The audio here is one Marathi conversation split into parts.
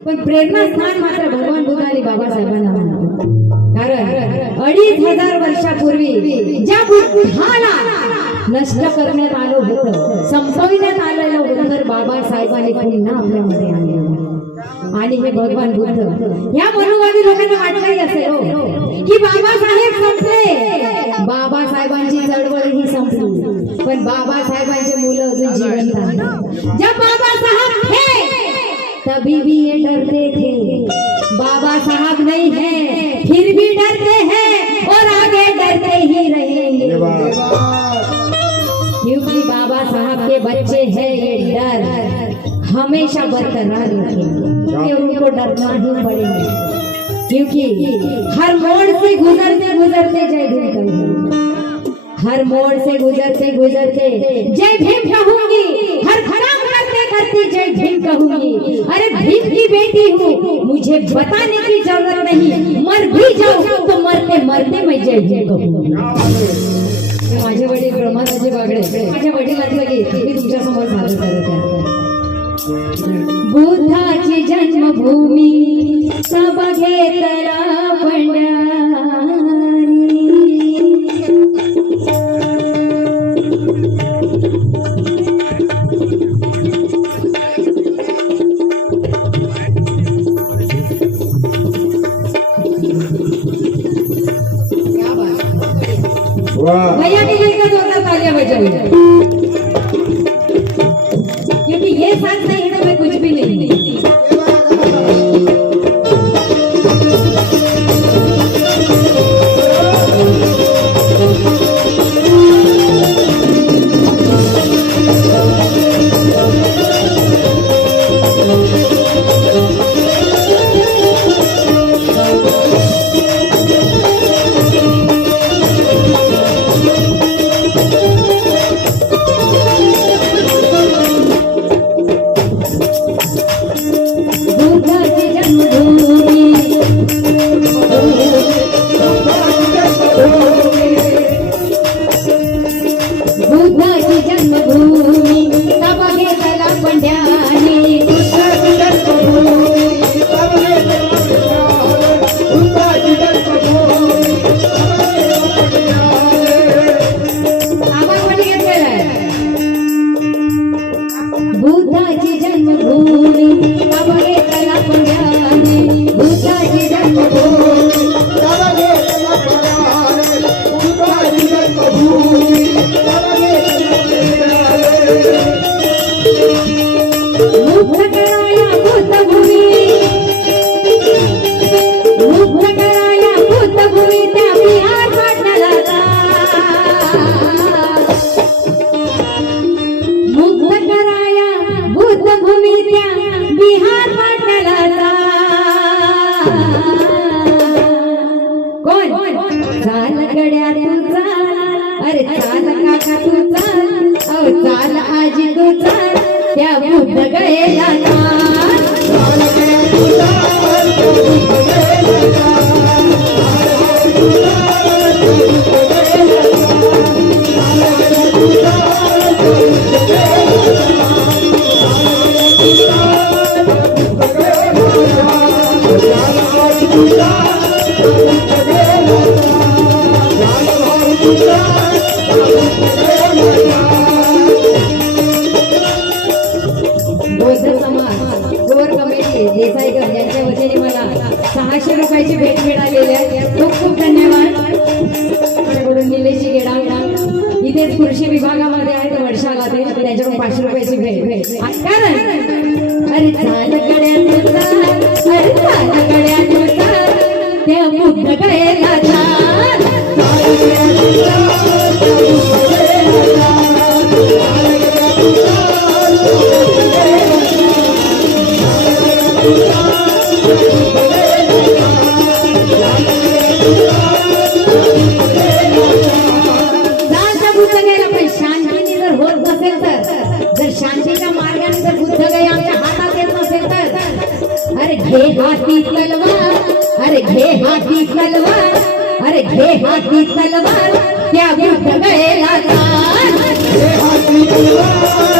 पण प्रेरणास्थान मात्र भगवान बुद्ध आणि बाबासाहेबांना म्हणतो कारण अडीच हजार वर्षापूर्वी ज्या बुद्धाला नष्ट करण्यात आलं होतं संपविण्यात आलेलं होतं तर बाबासाहेबांनी पुन्हा आपल्यामध्ये आणलं आणि हे भगवान बुद्ध या मनोवादी लोकांना वाटलंही असेल हो की बाबासाहेब संपले. बाबासाहेबांची चळवळ ही संपली. पण बाबासाहेबांचे मुलं अजून जिवंत आहेत. ज्या बाबासाहेब थे तभी भी ये डरते थे। बाबा साहब नहीं है फिर भी डरते हैं और आगे डरते ही रहेंगे। क्योंकि बाबा साहब के बच्चे हैं ये डर हमेशा बरकरार रखेंगे उनको डरना ही पड़ेगा। क्योंकि हर मोड़ से गुजरते गुजरते जय भीम कहूँगी हर मोड़ से गुजरते गुजरते जय भीम कहूंगी अरे भीम की बेटी हूँ मुझे बताने की जरूरत नहीं। मर भी जाओ तो मरते मरते मैं जय जय माझे वडील ब्रह्मादाचे बागडे माझ्या वडिलांचं गीत मी तुमच्यासमोर सादर करत आहे. बुद्धाची जन्मभूमी सबग कोण? चाल गड्या तू चाल अरे चाल काका तू चाल अहो चाल आजी तू चाल त्या बुद्ध गयेला चाल. गड्या तू चाल कृषी विभागामध्ये आहेत वर्षाला ते त्यांच्याकडून पाचशे रुपयाची भेट. कारण अरे तलवार अरे घे हाती तलवार त्या बुद्ध गयेला चाल हाती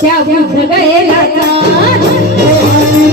શ્યામ ગયેલા કાન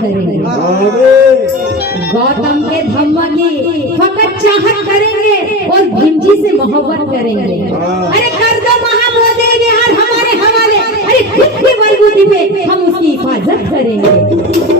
करेंगे। गौतम के धम्म की फकत चाहत करेंगे और भिंजी से मोहब्बत करेंगे। अरे कर दो महामोदे बिहार हमारे हवाले। अरे खुद की मजबूती पे हम उसकी हिफाजत करेंगे।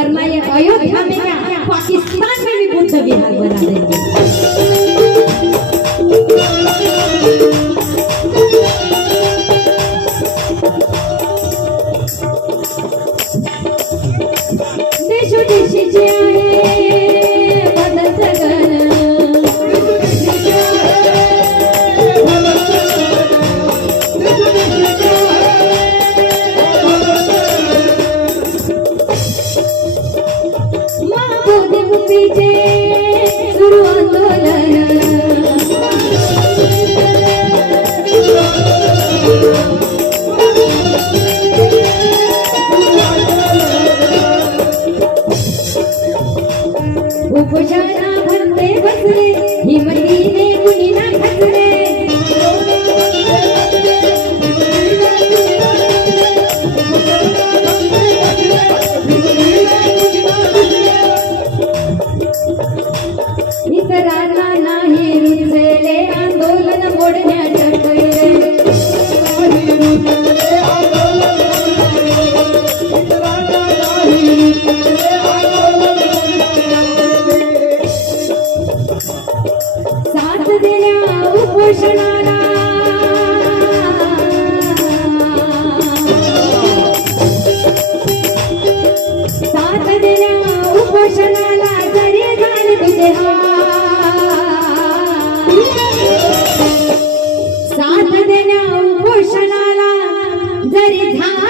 मगर मैं अयोध्या में क्या पाकिस्तान में भी पूछ विहार बना देंगे धर धार